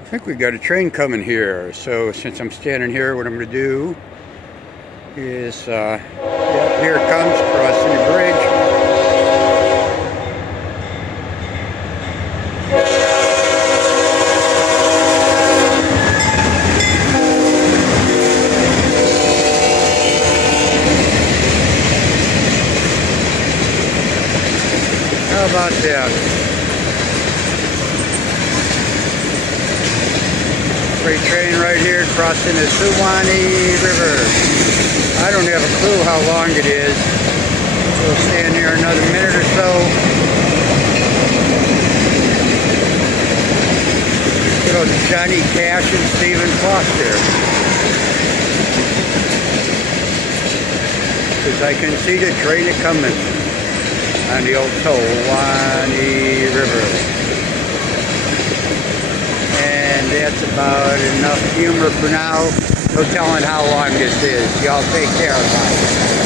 I think we got a train coming here. So since I'm standing here, what I'm going to do is, yep, here it comes, crossing the bridge. How about that? Freight train right here crossing the Suwannee River. I don't have a clue how long it is. We'll stand here another minute or so. Good old Johnny Cash and Stephen Foster. Because I can see the train coming on the old Suwannee River. And that's about enough humor for now. No telling how long this is. Y'all take care. Bye.